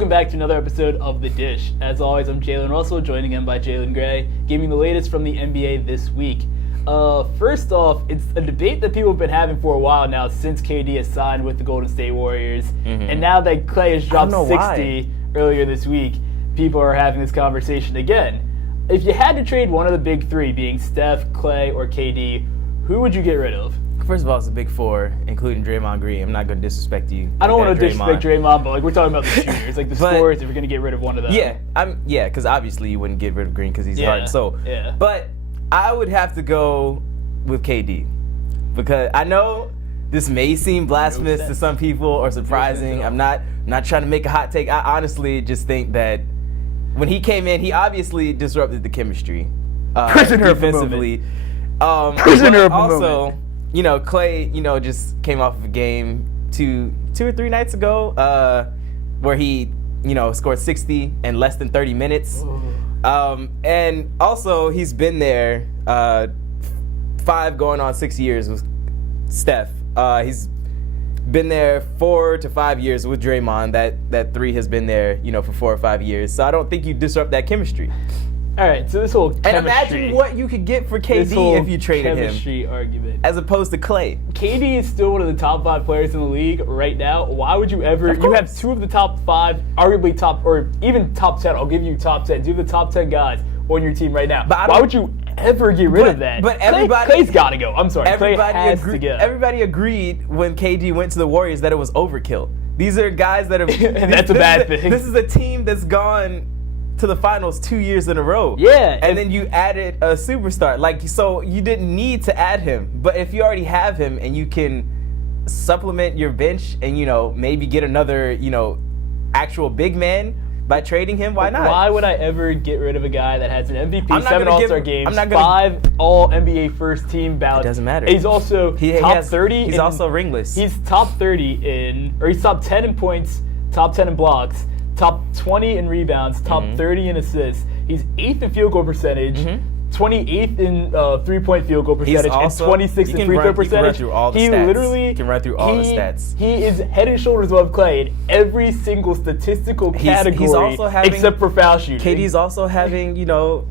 welcome back to another episode of The Dish. As always, I'm Jalen Russell, joining in by Jalen Gray, giving the latest from the NBA this week. First off, it's a debate that people have been having for a while now since KD has signed with the Golden State Warriors. And now that Klay has dropped 60 earlier this week, people are having this conversation again. If you had to trade one of the big three, being Steph, Klay, or KD, who would you get rid of? First of all, it's a big four, including Draymond Green. I'm not going to disrespect you. I don't want to disrespect Draymond, but we're talking about the shooters, the scorers. If you're going to get rid of one of them, because obviously you wouldn't get rid of Green because he's hard. But I would have to go with KD because I know this may seem blasphemous to some people or surprising. I'm not trying to make a hot take. I honestly just think that when he came in, he obviously disrupted the chemistry defensively. Prisoner of a moment. Klay, just came off of a game two or three nights ago where he, scored 60 in less than 30 minutes. And also, he's been there 5 going on 6 years with Steph. He's been there 4 to 5 years with Draymond. That 3 has been there, for 4 or 5 years. So I don't think you disrupt that chemistry. All right, so this whole chemistry. And imagine what you could get for KD if you traded chemistry him. Argument. As opposed to Klay. KD is still one of the top 5 players in the league right now. Why would you ever? You have 2 of the top 5, arguably top, or even top 10. I'll give you top 10. 2 of the top 10 guys on your team right now. Why would you ever get rid of that? But Clay's got to go. I'm sorry. Klay has to go. Everybody agreed when KD went to the Warriors that it was overkill. These are guys that have. And that's a bad thing. This is a team that's gone to the finals 2 years in a row. Yeah. And then you added a superstar. So you didn't need to add him. But if you already have him and you can supplement your bench and, maybe get another, actual big man by trading him, why not? Why would I ever get rid of a guy that has an MVP, 7 All-Star games, 5 All-NBA first team ballots? It doesn't matter. He's also top 30. He's also ringless. He's top 30 he's top 10 in points, top 10 in blocks, top 20 in rebounds, top 30 in assists. He's 8th in field goal percentage, 28th in three-point field goal percentage, and 26th in free throw percentage. He can run through all the stats. He can run through all the stats. He is head and shoulders above Klay in every single statistical category except for foul shooting. KD's also having,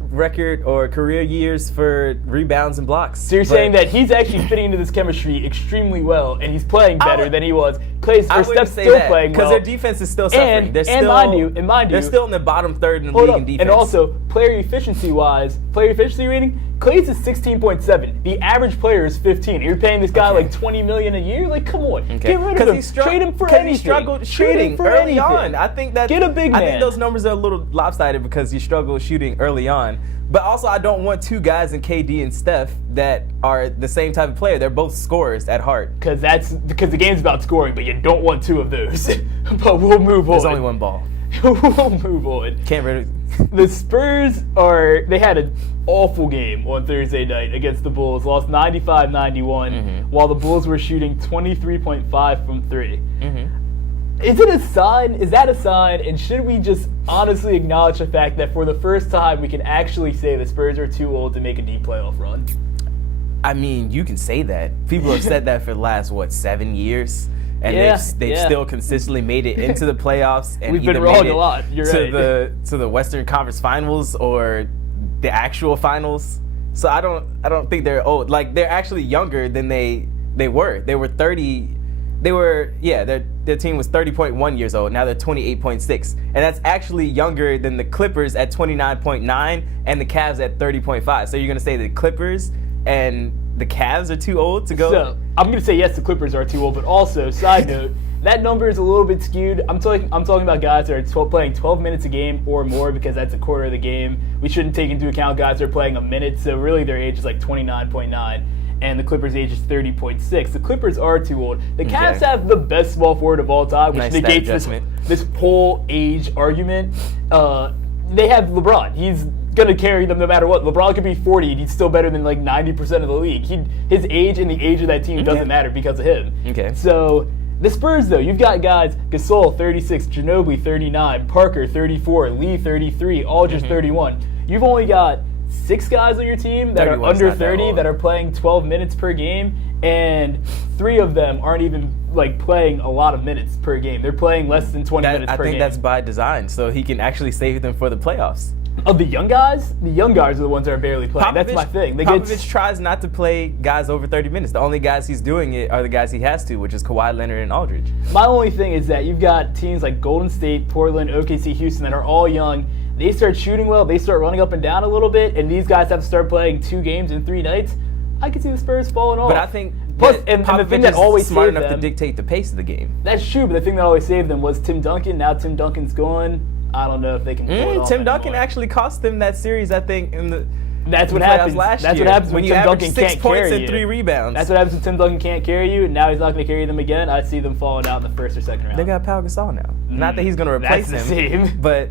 record or career years for rebounds and blocks. So you're saying that he's actually fitting into this chemistry extremely well, and he's playing better than he was. Steph's still playing well. Because their defense is still suffering. And mind you, they're still in the bottom third in the league in defense. And also, player efficiency rating, Klay's is 16.7. The average player is 15. You're paying this guy $20 million a year? Come on. Get rid of him. Trade him for anything. Because he struggled shooting early on. I think that get a big man. I think those numbers are a little lopsided because he struggled shooting early on. But also, I don't want 2 guys in KD and Steph that are the same type of player. They're both scorers at heart. Because the game's about scoring, but you don't want 2 of those. But we'll move on. There's only one ball. We'll move on. The Spurs they had an awful game on Thursday night against the Bulls. Lost 95-91, while the Bulls were shooting 23.5 from 3. Is it a sign? Is that a sign? And should we just honestly acknowledge the fact that for the first time we can actually say the Spurs are too old to make a deep playoff run? I mean, you can say that. People have said that for the last, 7 years? And they've still consistently made it into the playoffs. And we've been wrong a lot. You're right. To the Western Conference Finals or the actual finals. So I don't think they're old. They're actually younger than they were. They were 30. Their team was 30.1 years old. Now they're 28.6. And that's actually younger than the Clippers at 29.9 and the Cavs at 30.5. So you're going to say the Clippers and the Cavs are too old to go? So I'm going to say yes, the Clippers are too old, but also, side note, that number is a little bit skewed. I'm talking about guys that are playing 12 minutes a game or more because that's a quarter of the game. We shouldn't take into account guys that are playing a minute, so really their age is 29.9. And the Clippers' age is 30.6. The Clippers are too old. The Cavs have the best small forward of all time, which negates this whole age argument. They have LeBron. He's going to carry them no matter what. LeBron could be 40 and he's still better than 90% of the league. His age and the age of that team doesn't matter because of him. So the Spurs, though, you've got guys, Gasol, 36, Ginobili, 39, Parker, 34, Lee, 33, Aldridge, 31. You've only got 6 guys on your team that are under 30 that are playing 12 minutes per game, and 3 of them aren't even like playing a lot of minutes per game. They're playing less than 20 minutes per game. I think that's by design, so he can actually save them for the playoffs. Of the young guys are the ones that are barely playing. That's my thing. Popovich tries not to play guys over 30 minutes. The only guys he's doing it are the guys he has to, which is Kawhi Leonard and Aldridge. My only thing is that you've got teams like Golden State, Portland, OKC, Houston that are all young. They start shooting well. They start running up and down a little bit, and these guys have to start playing 2 games in 3 nights. I could see the Spurs falling off. But I think and the thing that always smart saved enough them, to dictate the pace of the game. That's true, but the thing that always saved them was Tim Duncan. Now Tim Duncan's gone. I don't know if they can pull it off Tim Duncan anymore. actually cost them that series, I think, in the That's what playoffs happens. last That's year. what happens when you Tim average Duncan 6 can't points carry and you. 3 rebounds. That's what happens when Tim Duncan can't carry you, and now he's not going to carry them again. I see them falling out in the first or second round. They got Pau Gasol now. Not that he's going to replace that's him, the same. but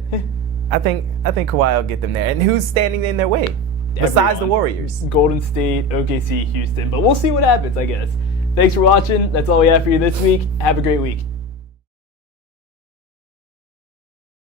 I think Kawhi will get them there. And who's standing in their way besides the Warriors? Golden State, OKC, Houston. But we'll see what happens, I guess. Thanks for watching. That's all we have for you this week. Have a great week.